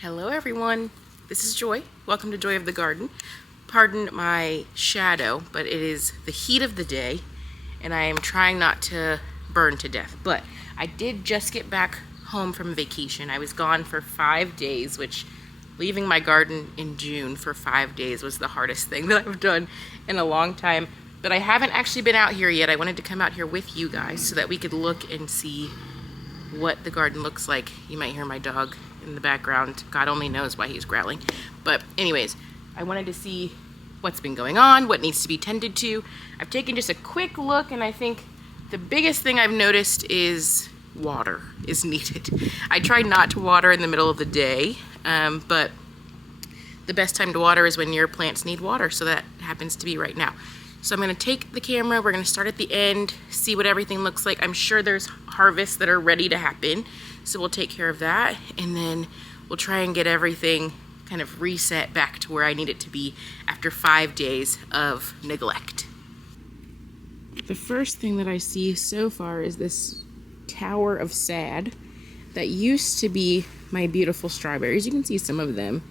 Hello everyone, this is Joy. Welcome to Joy of the Garden. Pardon my shadow, but it is the heat of the day and I am trying not to burn to death. But I did just get back home from vacation. I was gone for 5 days, which leaving my garden in June for 5 days was the hardest thing that I've done in a long time. But I haven't actually been out here yet. I wanted to come out here with you guys so that we could look and see what the garden looks like. You might hear my dog in the background. God only knows why he's growling. But anyways, I wanted to see what's been going on, what needs to be tended to. I've taken just a quick look and I think the biggest thing I've noticed is water is needed. I try not to water in the middle of the day, but the best time to water is when your plants need water, so that happens to be right now. So I'm going to take the camera, we're going to start at the end, see what everything looks like. I'm sure there's harvests that are ready to happen, so we'll take care of that, and then we'll try and get everything kind of reset back to where I need it to be after 5 days of neglect. The first thing that I see so far is this tower of sad that used to be my beautiful strawberries. You can see some of them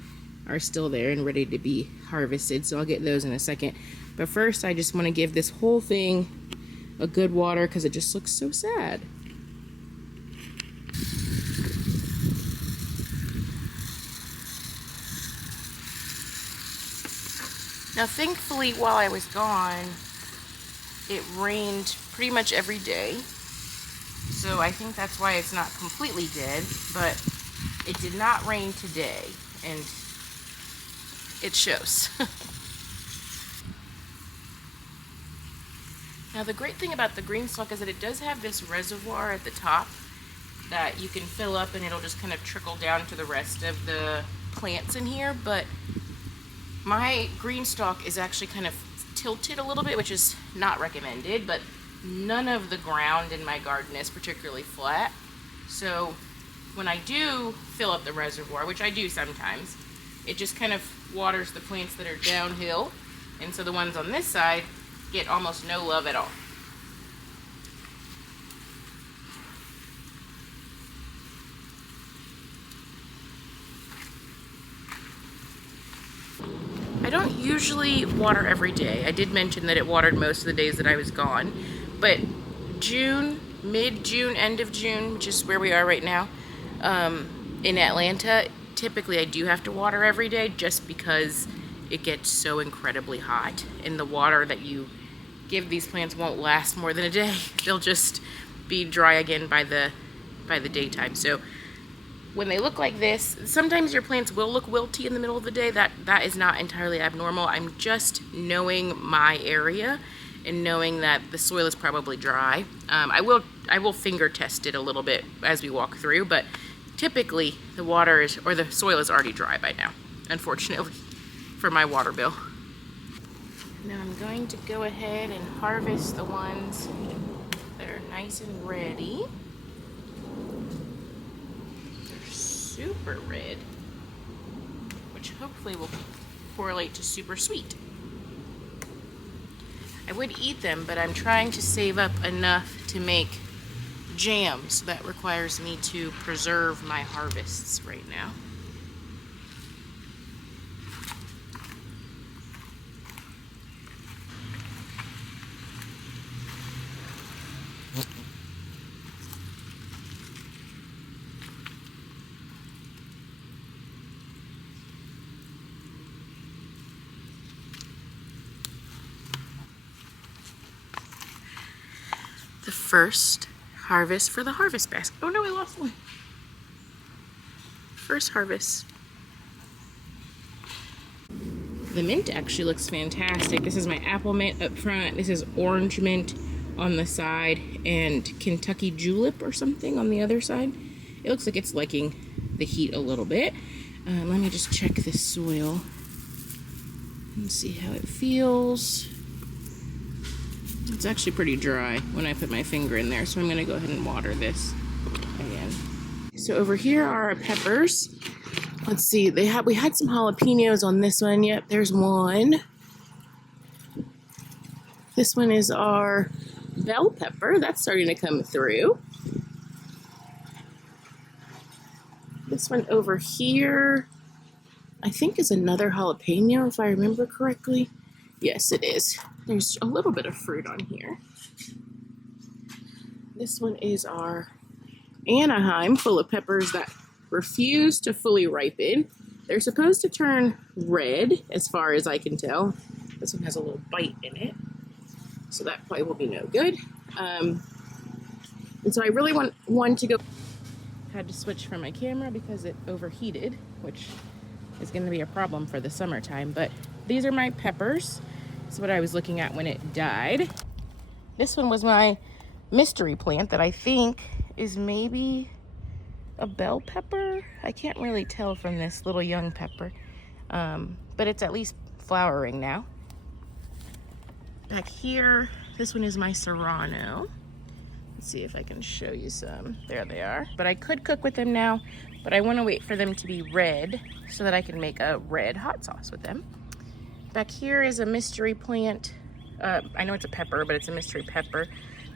are still there and ready to be harvested, so I'll get those in a second. But first, I just want to give this whole thing a good water because it just looks so sad. Now, thankfully, while I was gone, it rained pretty much every day. So I think that's why it's not completely dead, but it did not rain today, and it shows. Now the great thing about the green stalk is that it does have this reservoir at the top that you can fill up and it'll just kind of trickle down to the rest of the plants in here, but my green stalk is actually kind of tilted a little bit, which is not recommended, but none of the ground in my garden is particularly flat. So when I do fill up the reservoir, which I do sometimes, it just kind of waters the plants that are downhill, and so the ones on this side get almost no love at all. I don't usually water every day. I did mention that it watered most of the days that I was gone, but June, mid-June, end of June, which is where we are right now, in Atlanta, typically I do have to water every day just because it gets so incredibly hot, and the water that you give these plants won't last more than a day. They'll just be dry again by the daytime. So when they look like this, sometimes your plants will look wilty in the middle of the day. That is not entirely abnormal. I'm just knowing my area and knowing that the soil is probably dry. I will finger test it a little bit as we walk through, but typically the water is, or the soil is already dry by now, unfortunately, for my water bill. Now I'm going to go ahead and harvest the ones that are nice and ready. They're super red, which hopefully will correlate to super sweet. I would eat them, but I'm trying to save up enough to make jam, so that requires me to preserve my harvests right now. The first harvest for the harvest basket. Oh no, I lost one. First harvest. The mint actually looks fantastic. This is my apple mint up front. This is orange mint on the side and Kentucky julep or something on the other side. It looks like it's liking the heat a little bit. Let me just check the soil and see how it feels. It's actually pretty dry when I put my finger in there, so I'm going to go ahead and water this again. So over here are our peppers. Let's see, we had some jalapenos on this one. Yep, there's one. This one is our bell pepper. That's starting to come through. This one over here, I think is another jalapeno, if I remember correctly. Yes, it is. There's a little bit of fruit on here. This one is our Anaheim, full of peppers that refuse to fully ripen. They're supposed to turn red, as far as I can tell. This one has a little bite in it, so that probably will be no good. And so I really want one to go. Had to switch from my camera because it overheated, which is going to be a problem for the summertime. But these are my peppers. This is what I was looking at when it died. This one was my mystery plant that I think is maybe a bell pepper. I can't really tell from this little young pepper, but it's at least flowering now. Back here, this one is my serrano. Let's see if I can show you some. There they are. But I could cook with them now, but I want to wait for them to be red so that I can make a red hot sauce with them. Back here is a mystery plant. I know it's a pepper, but it's a mystery pepper.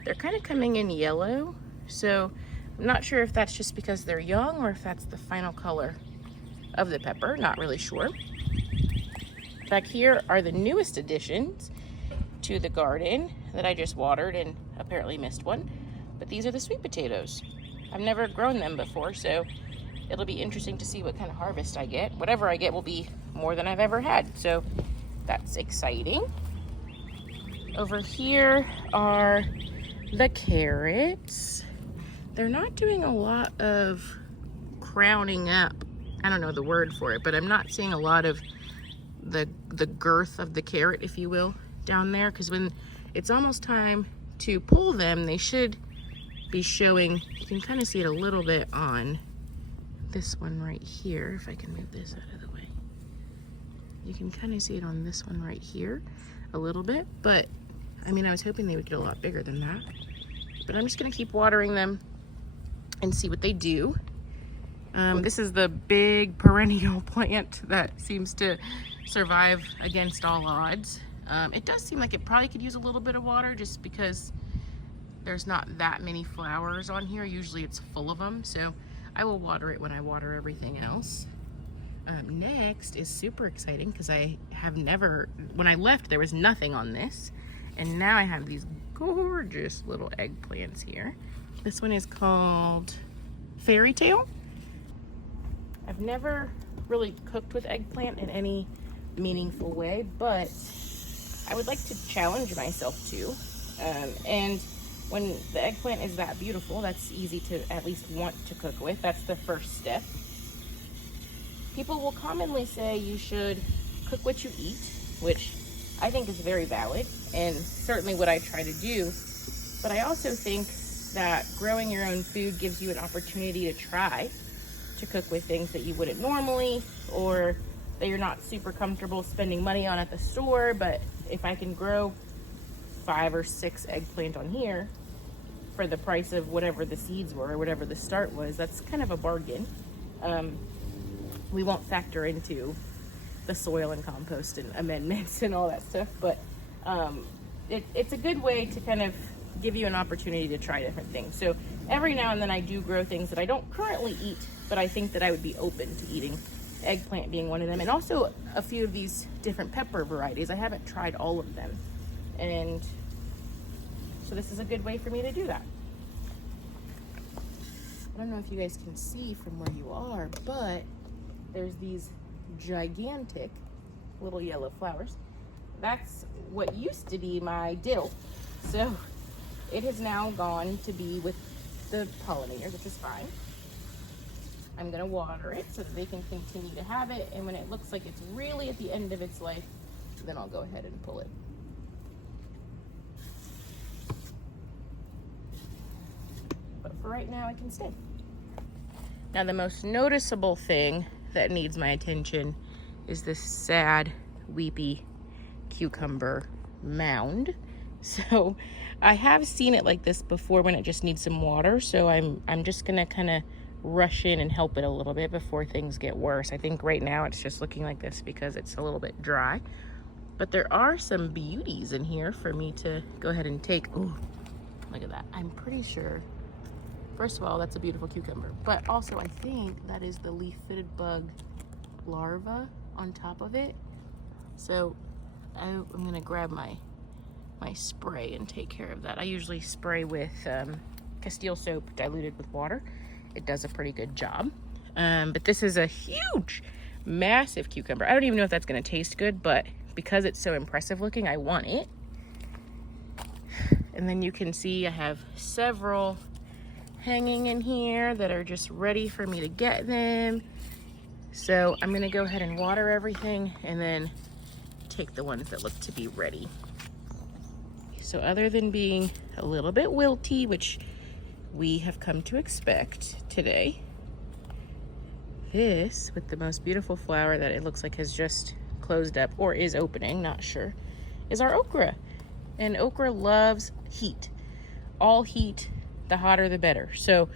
They're kind of coming in yellow, so I'm not sure if that's just because they're young or if that's the final color of the pepper. Not really sure. Back here are the newest additions to the garden that I just watered and apparently missed one. But these are the sweet potatoes. I've never grown them before, so it'll be interesting to see what kind of harvest I get. Whatever I get will be more than I've ever had, so that's exciting. Over here are the carrots. They're not doing a lot of crowning up. I don't know the word for it, but I'm not seeing a lot of the girth of the carrot, if you will, down there, because when it's almost time to pull them, they should be showing. You can kind of see it a little bit on this one right here, if I can move this out of the way. You can kind of see it on this one right here a little bit, but I mean, I was hoping they would get a lot bigger than that. But I'm just gonna keep watering them and see what they do. This is the big perennial plant that seems to survive against all odds. It does seem like it probably could use a little bit of water just because there's not that many flowers on here. Usually it's full of them, so I will water it when I water everything else. Next is super exciting because I have never, when I left there was nothing on this, and now I have these gorgeous little eggplants here. This one is called Fairy Tale. I've never really cooked with eggplant in any meaningful way, but I would like to challenge myself to. And when the eggplant is that beautiful, that's easy to at least want to cook with. That's the first step. People will commonly say you should cook what you eat, which I think is very valid and certainly what I try to do. But I also think that growing your own food gives you an opportunity to try to cook with things that you wouldn't normally, or that you're not super comfortable spending money on at the store. But if I can grow 5 or 6 eggplant on here for the price of whatever the seeds were or whatever the start was, that's kind of a bargain. We won't factor into the soil and compost and amendments and all that stuff, but it's a good way to kind of give you an opportunity to try different things. So every now and then I do grow things that I don't currently eat, but I think that I would be open to eating, eggplant being one of them, and also a few of these different pepper varieties. I haven't tried all of them, and so this is a good way for me to do that. I don't know if you guys can see from where you are, but there's these gigantic little yellow flowers. That's what used to be my dill, so it has now gone to be with the pollinators, which is fine. I'm gonna water it so that they can continue to have it, and when it looks like it's really at the end of its life, then I'll go ahead and pull it. But for right now, it can stay. Now, the most noticeable thing that needs my attention is this sad, weepy cucumber mound. So I have seen it like this before when it just needs some water, so I'm just gonna kind of rush in and help it a little bit before things get worse. I think right now it's just looking like this because it's a little bit dry, but there are some beauties in here for me to go ahead and take. Ooh, look at that. I'm pretty sure First of all, that's a beautiful cucumber, but also I think that is the leaf-footed bug larva on top of it. So I'm gonna grab my spray and take care of that. I usually spray with Castile soap diluted with water. It does a pretty good job. But this is a huge, massive cucumber. I don't even know if that's gonna taste good, but because it's so impressive looking, I want it. And then you can see I have several hanging in here that are just ready for me to get them. So I'm gonna go ahead and water everything and then take the ones that look to be ready. So other than being a little bit wilty, which we have come to expect today, this with the most beautiful flower that it looks like has just closed up or is opening, not sure, is our okra. And okra loves heat. All heat, the hotter the better. So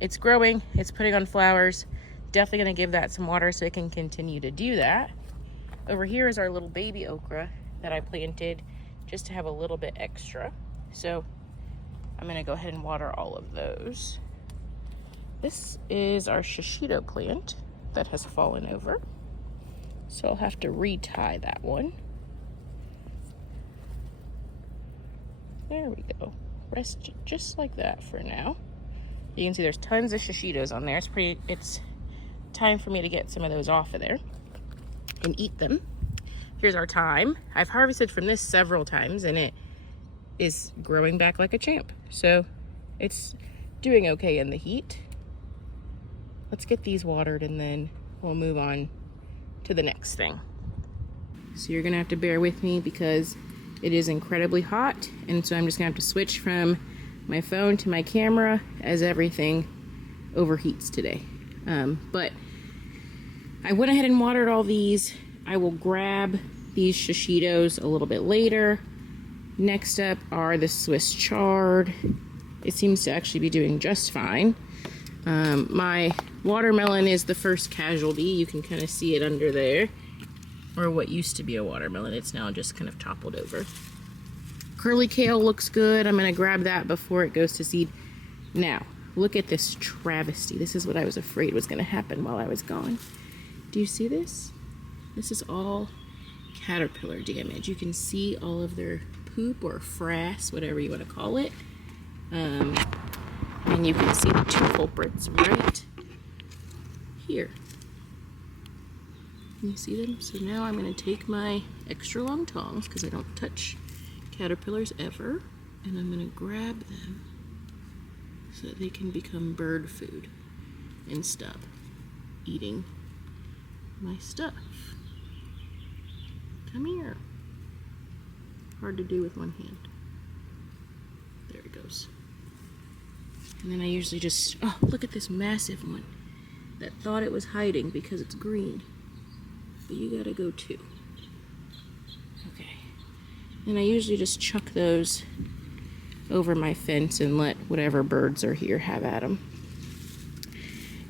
it's growing, it's putting on flowers. Definitely gonna give that some water so it can continue to do that. Over here is our little baby okra that I planted just to have a little bit extra. So I'm gonna go ahead and water all of those. This is our shishito plant that has fallen over. So I'll have to retie that one. There we go. Rest just like that for now. You can see there's tons of shishitos on there. It's time for me to get some of those off of there and eat them. Here's our thyme. I've harvested from this several times and it is growing back like a champ. So it's doing okay in the heat. Let's get these watered and then we'll move on to the next thing. So you're gonna have to bear with me because it is incredibly hot, and so I'm just gonna have to switch from my phone to my camera as everything overheats today. But I went ahead and watered all these. I will grab these shishitos a little bit later. Next up are the Swiss chard. It seems to actually be doing just fine. My watermelon is the first casualty. You can kind of see it under there, or what used to be a watermelon. It's now just kind of toppled over. Curly kale looks good. I'm gonna grab that before it goes to seed. Now, look at this travesty. This is what I was afraid was gonna happen while I was gone. Do you see this? This is all caterpillar damage. You can see all of their poop or frass, whatever you want to call it. And you can see the two culprits right here. Can you see them? So now I'm going to take my extra long tongs, because I don't touch caterpillars ever, and I'm going to grab them so that they can become bird food and stop eating my stuff. Come here. Hard to do with one hand. There it goes. And then I usually just, oh, look at this massive one that thought it was hiding because it's green. But you gotta go too. Okay. And I usually just chuck those over my fence and let whatever birds are here have at them.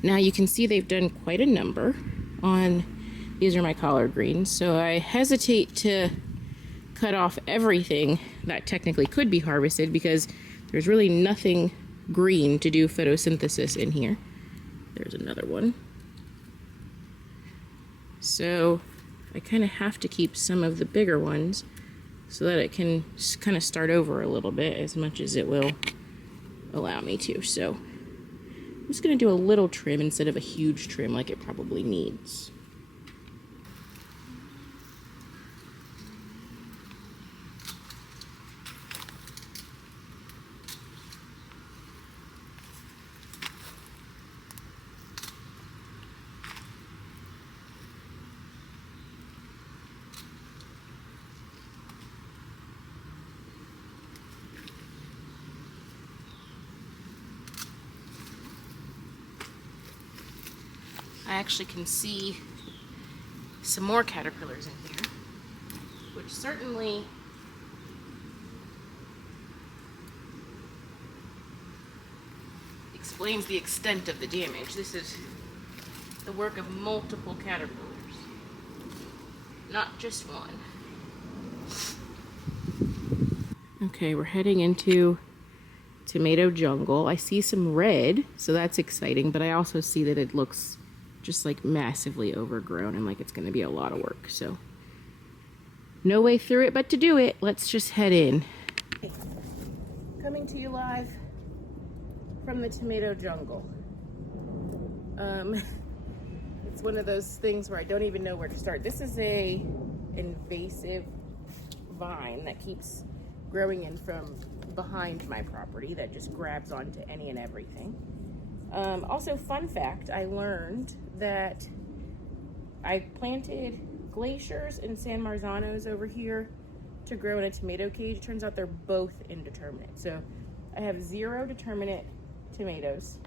Now you can see they've done quite a number on, these are my collard greens, so I hesitate to cut off everything that technically could be harvested because there's really nothing green to do photosynthesis in here. There's another one. So I kind of have to keep some of the bigger ones so that it can kind of start over a little bit as much as it will allow me to. So I'm just going to do a little trim instead of a huge trim like it probably needs. I actually can see some more caterpillars in here, which certainly explains the extent of the damage. This is the work of multiple caterpillars, not just one. Okay, we're heading into tomato jungle. I see some red, so that's exciting, but I also see that it looks just like massively overgrown and like it's going to be a lot of work. So no way through it but to do it. Let's just head in. Coming to you live from the tomato jungle. It's one of those things where I don't even know where to start. This is a invasive vine that keeps growing in from behind my property that just grabs onto any and everything. Also, fun fact, I learned that I planted glaciers and San Marzanos over here to grow in a tomato cage. It turns out they're both indeterminate. So I have 0 determinate tomatoes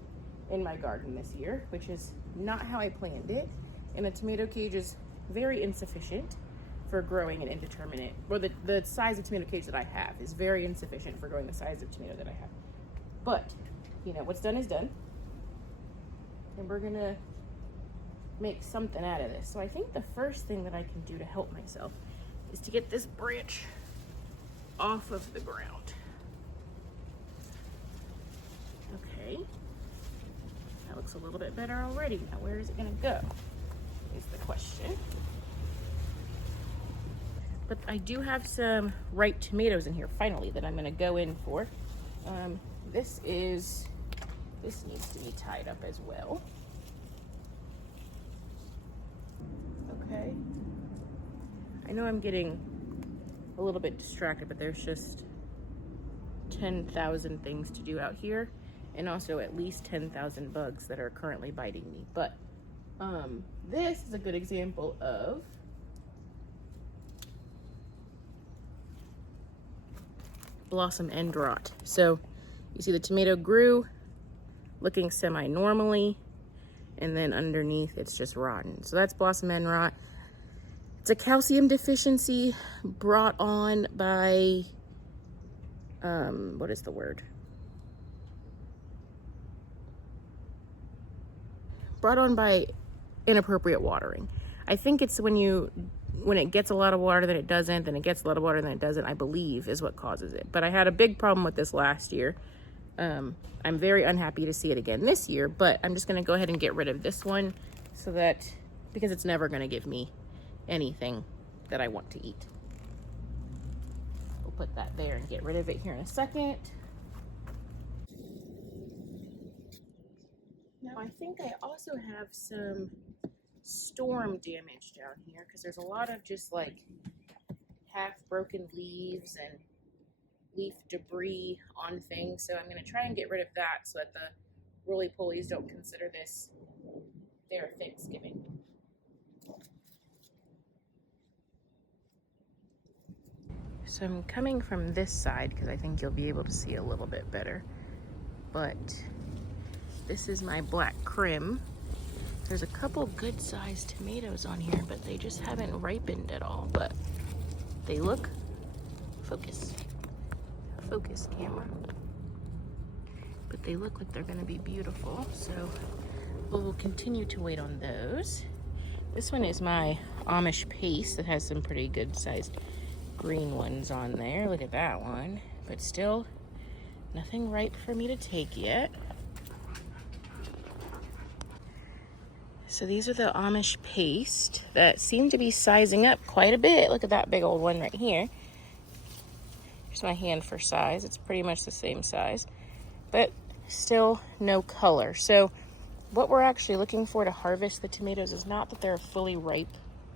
in my garden this year, which is not how I planned it. And a tomato cage is very insufficient for growing an indeterminate, or the size of tomato cage that I have is very insufficient for growing the size of tomato that I have. But, you know, what's done is done. And we're gonna make something out of this. So I think the first thing that I can do to help myself is to get this branch off of the ground. Okay. That looks a little bit better already. Now where is it gonna go is the question. But I do have some ripe tomatoes in here finally that I'm gonna go in for. This needs to be tied up as well. Okay. I know I'm getting a little bit distracted, but there's just 10,000 things to do out here, and also at least 10,000 bugs that are currently biting me. But this is a good example of blossom end rot. So you see the tomato grew looking semi-normally, and then underneath it's just rotten. So that's blossom end rot. It's a calcium deficiency brought on by, what is the word? Brought on by inappropriate watering. I think it's when it gets a lot of water, then it doesn't, then it gets a lot of water, then it doesn't, I believe is what causes it. But I had a big problem with this last year. I'm very unhappy to see it again this year, but I'm just gonna go ahead and get rid of this one so that, because it's never gonna give me anything that I want to eat. We'll put that there and get rid of it here in a second. Now I think I also have some storm damage down here because there's a lot of just like half broken leaves and leaf debris on things. So I'm going to try and get rid of that so that the roly-polies don't consider this their Thanksgiving. So I'm coming from this side because I think you'll be able to see a little bit better. But this is my black Krim. There's a couple good sized tomatoes on here, but they just haven't ripened at all. But they look, focus camera. But they look like they're gonna be beautiful. So we'll continue to wait on those. This one is my Amish paste that has some pretty good sized green ones on there. Look at that one. But still nothing ripe for me to take yet. So these are the Amish paste that seem to be sizing up quite a bit. Look at that big old one right here. Here's my hand for size. It's pretty much the same size, but still no color. So what we're actually looking for to harvest the tomatoes is not that they're fully ripe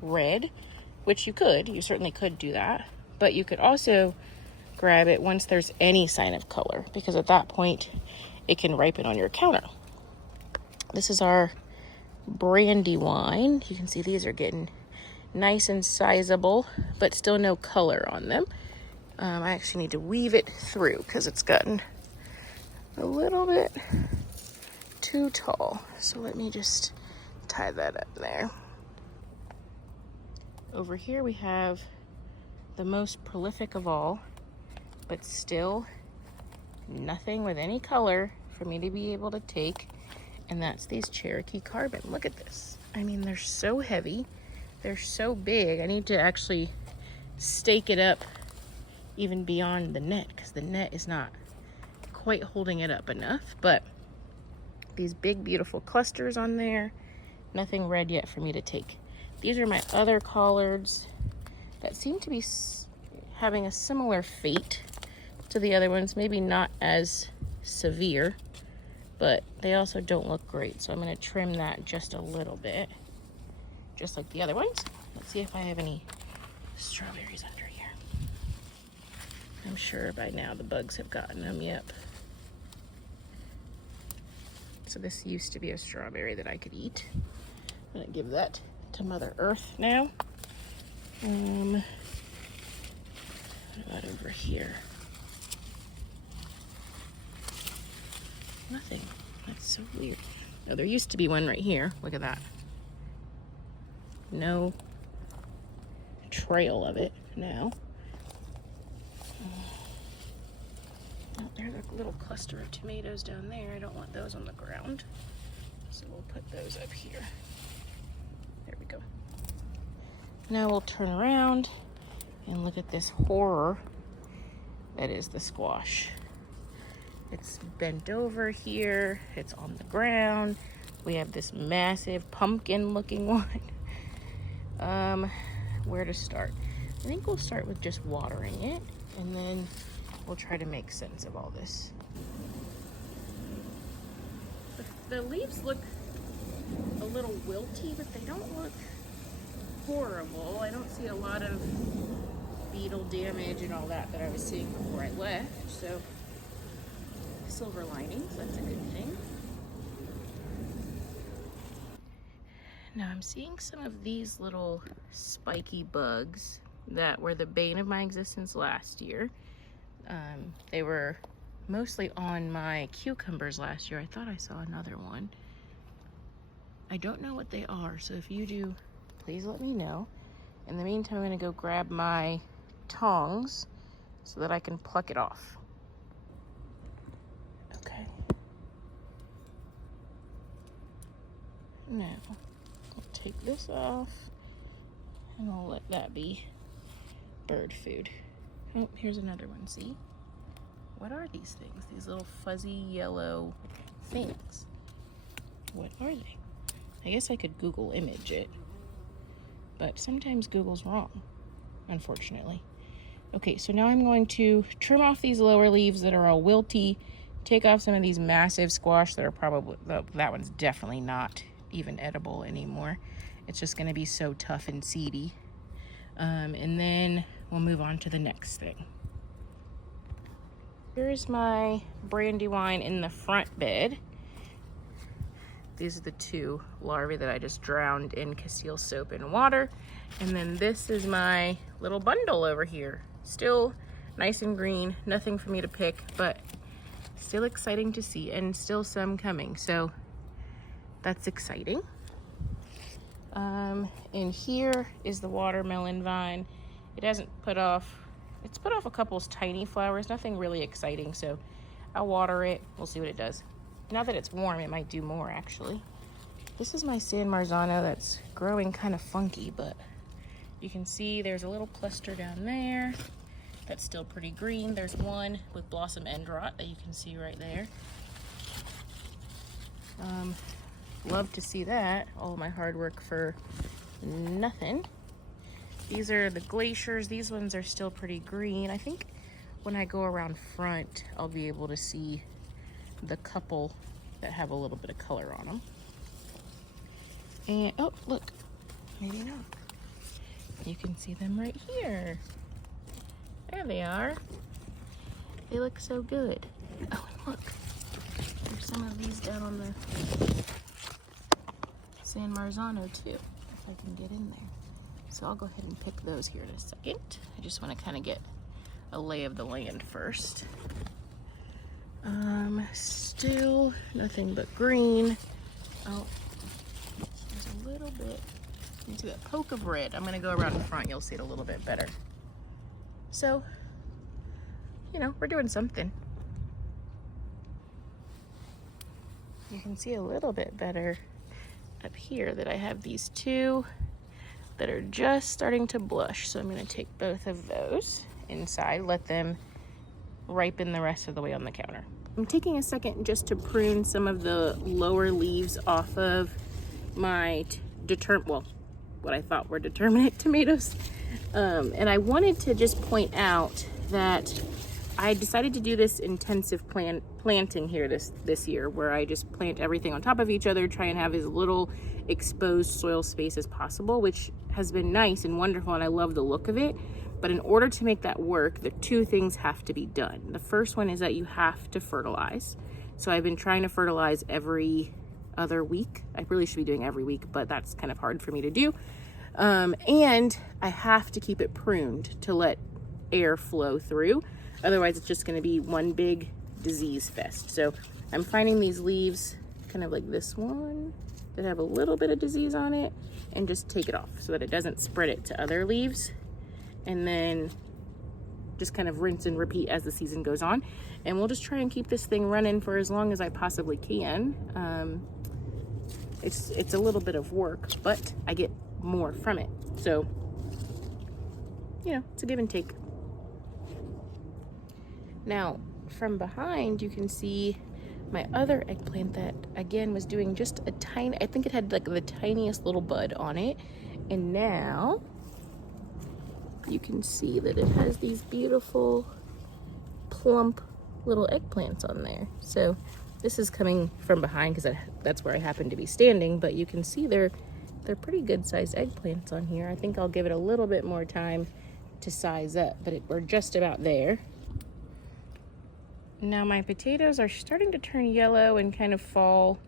red, which you certainly could do that, but you could also grab it once there's any sign of color, because at that point it can ripen on your counter. This is our Brandywine. You can see these are getting nice and sizable, but still no color on them. I actually need to weave it through because it's gotten a little bit too tall. So let me just tie that up there. Over here we have the most prolific of all, but still nothing with any color for me to be able to take, and that's these Cherokee Carbon. Look at this. I mean, they're so heavy. They're so big. I need to actually stake it up even beyond the net because the net is not quite holding it up enough, but these big beautiful clusters on there. Nothing red yet for me to take. These are my other collards that seem to be having a similar fate to the other ones. Maybe not as severe, but they also don't look great. So I'm going to trim that just a little bit, just like the other ones. Let's see if I have any strawberries under here. I'm sure by now the bugs have gotten them. Yep. So this used to be a strawberry that I could eat. I'm gonna give that to Mother Earth now. What about over here? Nothing. That's so weird. No, there used to be one right here. Look at that. No trail of it now. Oh, there's a little cluster of tomatoes down there. I don't want those on the ground. So we'll put those up here. There we go. Now we'll turn around and look at this horror that is the squash. It's bent over here. It's on the ground. We have this massive pumpkin looking one. Where to start? I think we'll start with just watering it, and then we'll try to make sense of all this. The leaves look a little wilty, but they don't look horrible. I don't see a lot of beetle damage and all that I was seeing before I left, so silver linings, that's a good thing. Now I'm seeing some of these little spiky bugs that were the bane of my existence last year. They were mostly on my cucumbers last year. I thought I saw another one. I don't know what they are, so if you do, please let me know. In the meantime, I'm gonna go grab my tongs so that I can pluck it off. Okay. Now, I'll take this off and I'll let that be bird food. Oh, here's another one, see? What are these things? These little fuzzy yellow things. What are they? I guess I could Google image it, but sometimes Google's wrong, unfortunately. Okay, so now I'm going to trim off these lower leaves that are all wilty, take off some of these massive squash that are probably, that one's definitely not even edible anymore. It's just gonna be so tough and seedy. And then we'll move on to the next thing. Here's my brandywine in the front bed. These are the two larvae that I just drowned in Castile soap and water. And then this is my little bundle over here. Still nice and green, nothing for me to pick, but still exciting to see, and still some coming, so that's exciting. And here is the watermelon vine. It hasn't put off, it's put off a couple tiny flowers, nothing really exciting, so I'll water it, we'll see what it does. Now that it's warm, it might do more, actually. This is my San Marzano that's growing kind of funky, but you can see there's a little cluster down there that's still pretty green. There's one with blossom end rot that you can see right there. Love to see that. All of my hard work for nothing. These are the glaciers. These ones are still pretty green. I think when I go around front, I'll be able to see the couple that have a little bit of color on them. And, oh, look, maybe not. You can see them right here. There they are. They look so good. Oh, and look, there's some of these down on the San Marzano too, if I can get in there. So I'll go ahead and pick those here in a second. I just want to kind of get a lay of the land first. Still nothing but green. Oh, there's a little bit, you can see that poke of red. I'm gonna go around in front, you'll see it a little bit better. So, you know, we're doing something. You can see a little bit better up here that I have these two that are just starting to blush. So I'm gonna take both of those inside, let them ripen the rest of the way on the counter. I'm taking a second just to prune some of the lower leaves off of my what I thought were determinate tomatoes. And I wanted to just point out that I decided to do this intensive planting here this year, where I just plant everything on top of each other, try and have as little exposed soil space as possible, which has been nice and wonderful, and I love the look of it. But in order to make that work, the two things have to be done. The first one is that you have to fertilize. So I've been trying to fertilize every other week. I really should be doing every week, but that's kind of hard for me to do. And I have to keep it pruned to let air flow through. Otherwise, it's just going to be one big disease fest. So I'm finding these leaves, kind of like this one, that have a little bit of disease on it, and just take it off so that it doesn't spread it to other leaves. And then just kind of rinse and repeat as the season goes on. And we'll just try and keep this thing running for as long as I possibly can. It's a little bit of work, but I get more from it. So, you know, it's a give and take. Now, from behind, you can see my other eggplant that, again, was doing just a tiny, I think it had like the tiniest little bud on it. And now you can see that it has these beautiful, plump little eggplants on there. So this is coming from behind because that's where I happen to be standing, but you can see they're pretty good sized eggplants on here. I think I'll give it a little bit more time to size up, but we're just about there. Now my potatoes are starting to turn yellow and kind of fall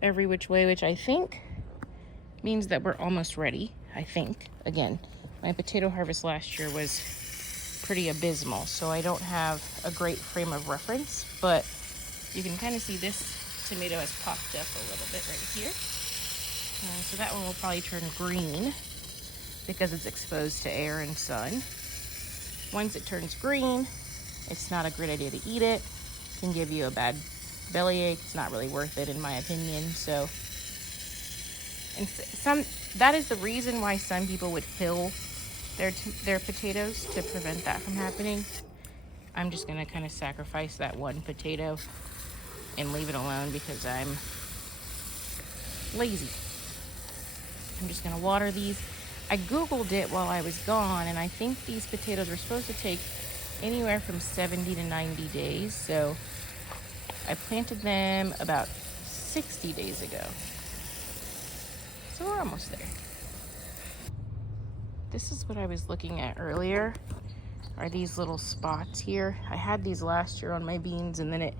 every which way, which I think means that we're almost ready, I think. Again, my potato harvest last year was pretty abysmal, so I don't have a great frame of reference, but you can kind of see this tomato has popped up a little bit right here. So that one will probably turn green because it's exposed to air and sun. Once it turns green, it's not a great idea to eat it. It can give you a bad bellyache. It's not really worth it in my opinion. So, and that is the reason why some people would hill their potatoes to prevent that from happening. I'm just gonna kind of sacrifice that one potato and leave it alone because I'm lazy. I'm just gonna water these. I Googled it while I was gone, and I think these potatoes are supposed to take anywhere from 70 to 90 days. So I planted them about 60 days ago. So we're almost there. This is what I was looking at earlier, are these little spots here. I had these last year on my beans, and then it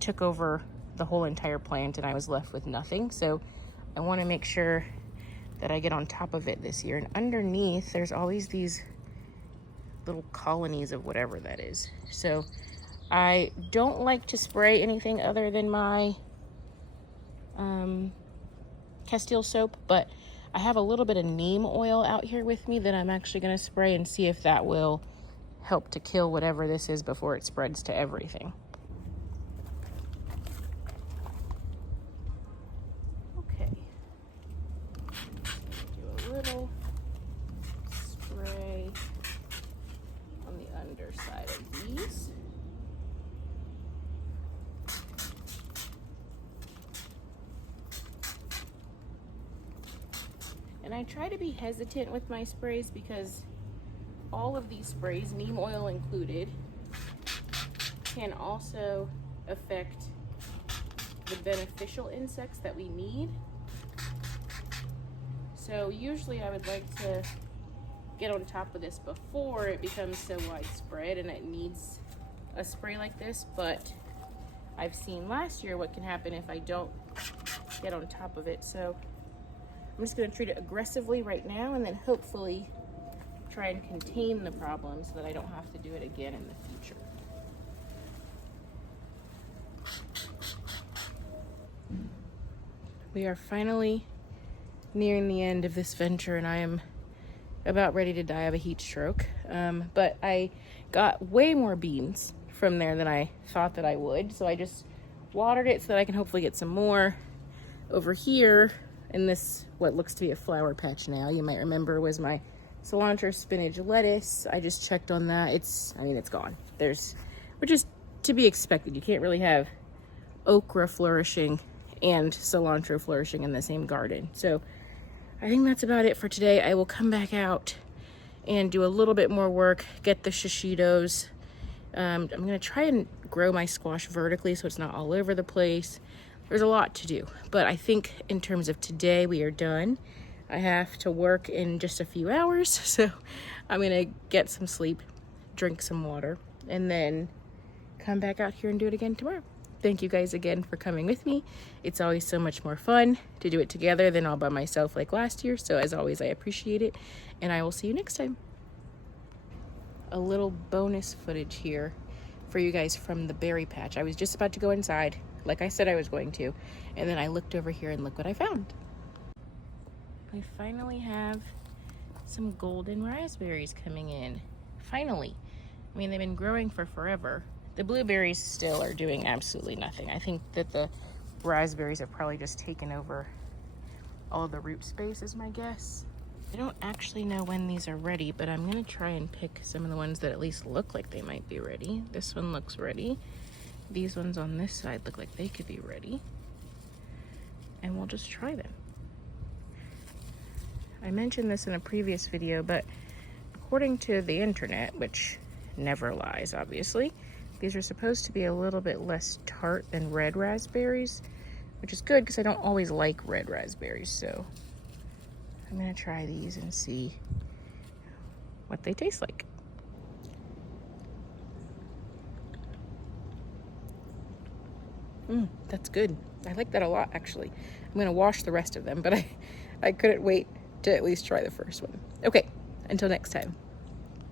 took over the whole entire plant and I was left with nothing. So I want to make sure that I get on top of it this year. And underneath, there's always these little colonies of whatever that is. So I don't like to spray anything other than my Castile soap, but I have a little bit of neem oil out here with me that I'm actually going to spray and see if that will help to kill whatever this is before it spreads to everything. Okay. Do a little spray on the underside of these. And I try to be hesitant with my sprays because all of these sprays, neem oil included, can also affect the beneficial insects that we need. So usually I would like to get on top of this before it becomes so widespread and it needs a spray like this, but I've seen last year what can happen if I don't get on top of it. So I'm just going to treat it aggressively right now and then hopefully try and contain the problem so that I don't have to do it again in the future. We are finally nearing the end of this venture and I am about ready to die of a heat stroke. But I got way more beans from there than I thought that I would. So I just watered it so that I can hopefully get some more. Over here in this, what looks to be a flower patch now, you might remember was my cilantro, spinach, lettuce. I just checked on that. It's gone. We're just to be expected. You can't really have okra flourishing and cilantro flourishing in the same garden. So I think that's about it for today. I will come back out and do a little bit more work, get the shishitos. I'm gonna try and grow my squash vertically so it's not all over the place. There's a lot to do, but I think in terms of today, we are done. I have to work in just a few hours, so I'm gonna get some sleep, drink some water, and then come back out here and do it again tomorrow. Thank you guys again for coming with me. It's always so much more fun to do it together than all by myself like last year. So as always, I appreciate it, and I will see you next time. A little bonus footage here for you guys from the berry patch. I was just about to go inside, like I said I was going to, and then I looked over here and look what I found. We finally have some golden raspberries coming in. Finally. I mean, they've been growing for forever. The blueberries still are doing absolutely nothing. I think that the raspberries have probably just taken over all of the root space is my guess. I don't actually know when these are ready, but I'm gonna try and pick some of the ones that at least look like they might be ready. This one looks ready. These ones on this side look like they could be ready. And we'll just try them. I mentioned this in a previous video, but according to the internet, which never lies, obviously, these are supposed to be a little bit less tart than red raspberries, which is good because I don't always like red raspberries. So I'm gonna try these and see what they taste like. That's good. I like that a lot, actually. I'm gonna wash the rest of them, but I couldn't wait to at least try the first one. Okay, until next time.